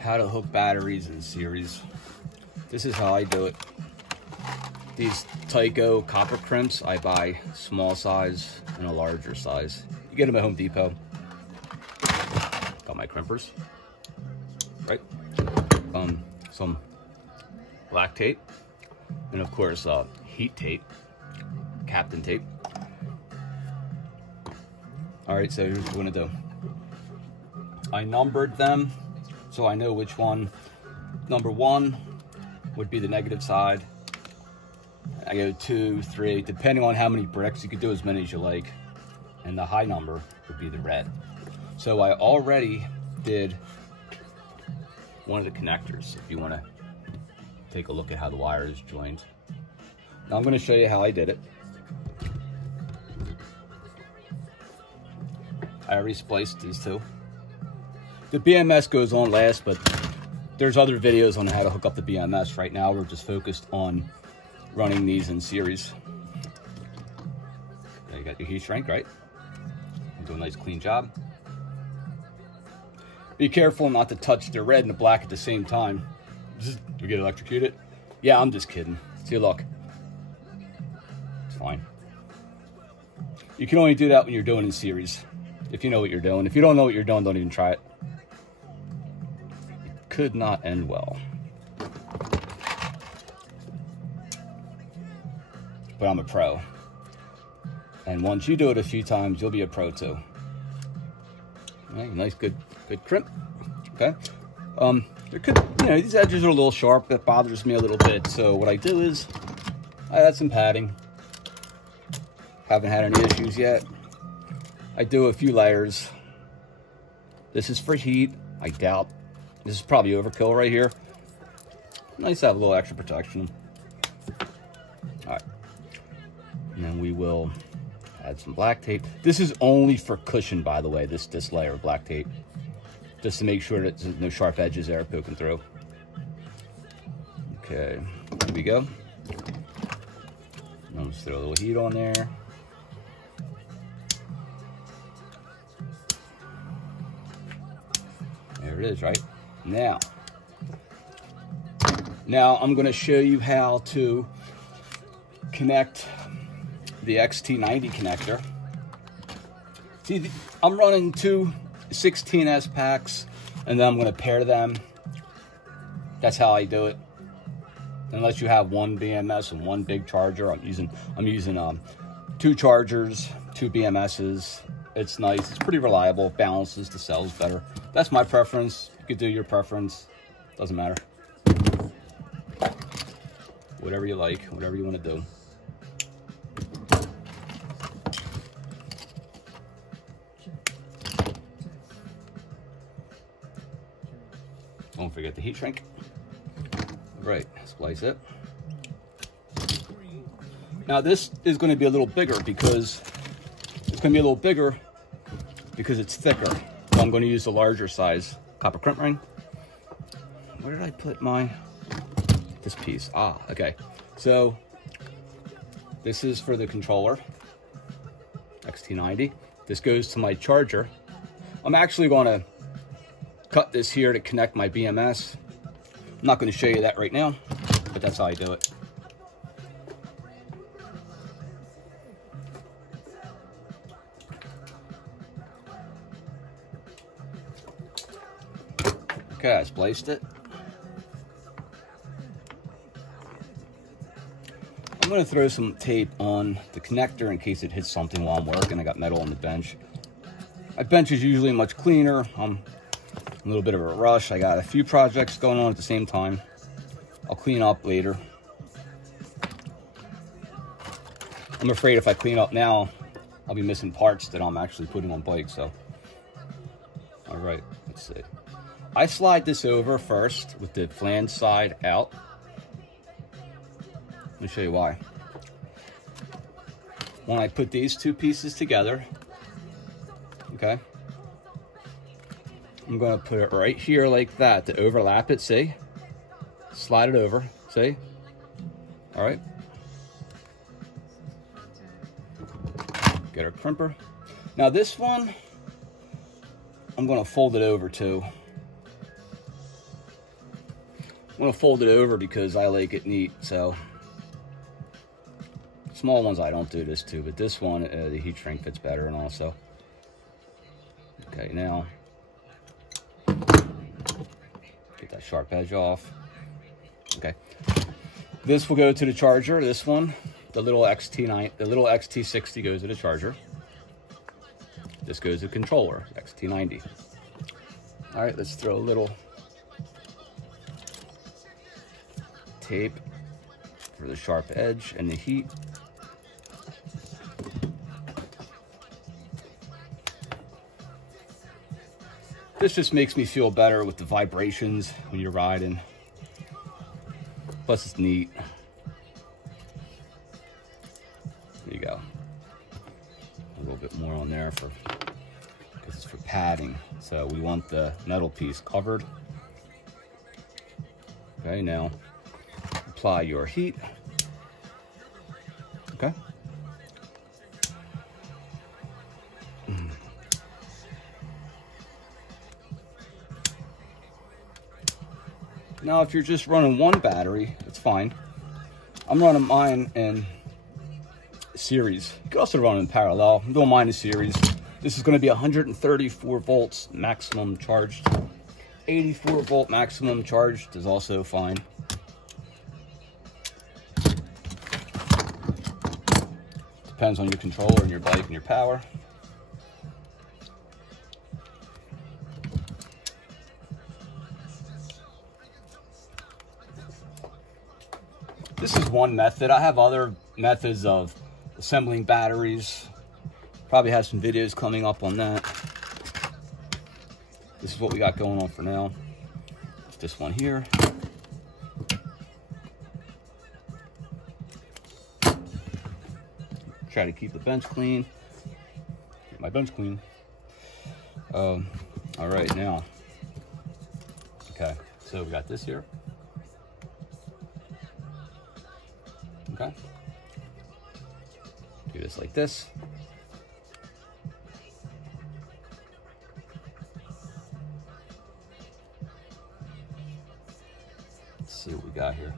how to hook batteries in series. This is how I do it. These Tyco copper crimps, I buy small size and a larger size. You get them at Home Depot. Got my crimpers, right? Some black tape, and of course heat tape, Captain tape. All right, so here's what we're gonna do. I numbered them so I know which one. Number 1 would be the negative side. I go 2, 3, depending on how many bricks. You could do as many as you like. And the high number would be the red. So I already did one of the connectors, if you want to take a look at how the wire is joined. Now I'm going to show you how I did it. I already spliced these two. The BMS goes on last, but there's other videos on how to hook up the BMS. Right now we're just focused on running these in series. There you got your heat shrink, right? Do a nice clean job. Be careful not to touch the red and the black at the same time. You get electrocuted? Yeah, I'm just kidding. See, look. It's fine. You can only do that when you're doing in series. If you know what you're doing. If you don't know what you're doing, don't even try it. It could not end well. But I'm a pro. And once you do it a few times, you'll be a pro too. Right, nice, good crimp. Okay. There could, these edges are a little sharp. That bothers me a little bit. So what I do is, I add some padding. Haven't had any issues yet. I do a few layers. This is for heat. I doubt. This is probably overkill right here. Nice to have a little extra protection. All right. And then we will add some black tape. This is only for cushion, by the way, this layer of black tape. Just to make sure that there's no sharp edges there poking through. Okay, here we go. I'll just throw a little heat on there. There it is, right? Now I'm gonna show you how to connect the XT90 connector. See, I'm running 2 16S packs, and then I'm gonna pair them. That's how I do it. Unless you have one BMS and one big charger, I'm using 2 chargers, 2 BMSs. It's nice, it's pretty reliable, balances the cells better. That's my preference. You could do your preference, doesn't matter. Whatever you like, whatever you want to do. Don't forget the heat shrink. Right, splice it. Now this is going to be a little bigger because it's thicker. So I'm going to use the larger size copper crimp ring. Where did I put this piece? Ah, okay. So this is for the controller, XT90. This goes to my charger. I'm actually going to cut this here to connect my BMS. I'm not going to show you that right now, but that's how I do it. Okay, I spliced it. I'm going to throw some tape on the connector in case it hits something while I'm working. I got metal on the bench. My bench is usually much cleaner. I'm a little bit of a rush. I got a few projects going on at the same time. I'll clean up later. I'm afraid if I clean up now, I'll be missing parts that I'm actually putting on bikes. So, all right, let's see. I slide this over first with the flange side out. Let me show you why. When I put these 2 pieces together, okay, I'm going to put it right here like that to overlap it, see? Slide it over, see? All right. Get our crimper. Now this one, I'm going to fold it over too. want to fold it over because I like it neat. So small ones I don't do this to, but this one, the heat shrink fits better and also. Okay, now get that sharp edge off. Okay, this will go to the charger. This one, the little XT60 goes to the charger. This goes to the controller, XT90. All right, let's throw a little tape for the sharp edge and the heat. This just makes me feel better with the vibrations when you're riding. Plus it's neat. There you go. A little bit more on there because it's for padding. So we want the metal piece covered. Okay, now apply your heat. Okay. Now, if you're just running one battery, it's fine. I'm running mine in series. You could also run in parallel. I'm doing mine in series. This is going to be 134 volts maximum charged. 84 volt maximum charged is also fine. Depends on your controller and your bike and your power. This is one method. I have other methods of assembling batteries. Probably have some videos coming up on that. This is what we got going on for now. It's this one here. Try to keep the bench clean. Get my bench clean. All right, now. Okay, so we got this here. Okay. Do this like this. Let's see what we got here.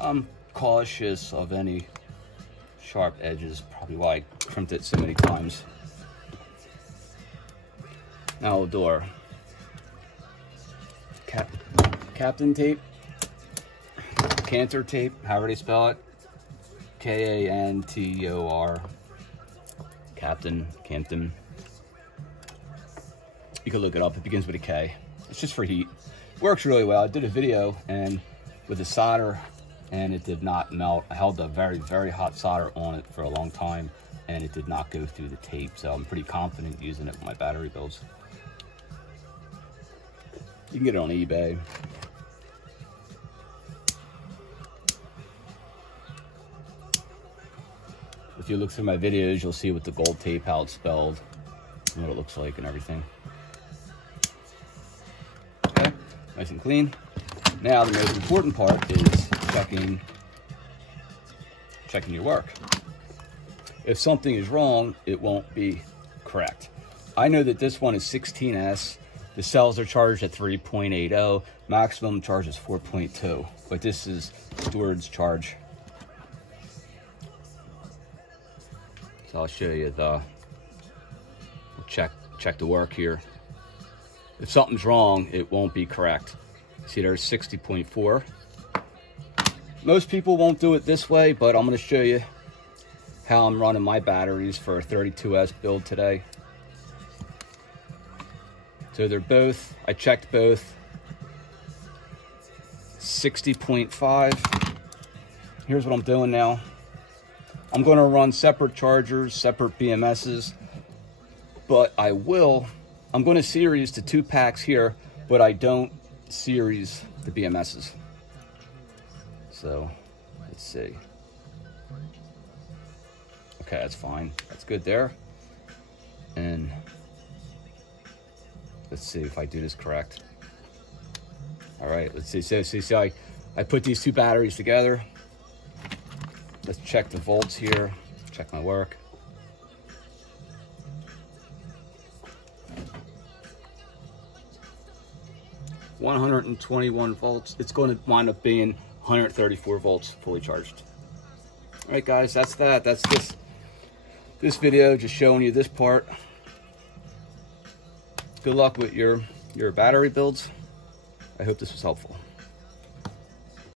I'm cautious of any sharp edges, probably why I crimped it so many times. Now we'll do our captain tape, canter tape, however they spell it, K-A-N-T-O-R, captain, Canton. You can look it up, it begins with a K. It's just for heat. Works really well. I did a video and with the solder, and it did not melt. I held the very, very hot solder on it for a long time, and it did not go through the tape. So I'm pretty confident using it for my battery builds. You can get it on eBay. If you look through my videos, you'll see with the gold tape how it's spelled and what it looks like and everything. Okay, nice and clean. Now the most important part is checking your work. If something is wrong, it won't be correct. I know that this one is 16S. The cells are charged at 3.80. Maximum charge is 4.2. But this is Stewart's charge. So I'll show you the, we'll check the work here. If something's wrong, it won't be correct. See, there's 60.4. Most people won't do it this way, but I'm going to show you how I'm running my batteries for a 32S build today. So they're both, I checked both, 60.5. Here's what I'm doing now. I'm going to run separate chargers, separate BMSs, but I'm going to series the 2 packs here, but I don't series the BMSs. So let's see. Okay, that's fine. That's good there. And let's see if I do this correct. All right, let's see. So I put these two batteries together. Let's check the volts here. Check my work. $121 volts. It's going to wind up being 134 volts fully charged. All right, guys, that's that. That's this video, just showing you this part. Good luck with your battery builds. I hope this was helpful.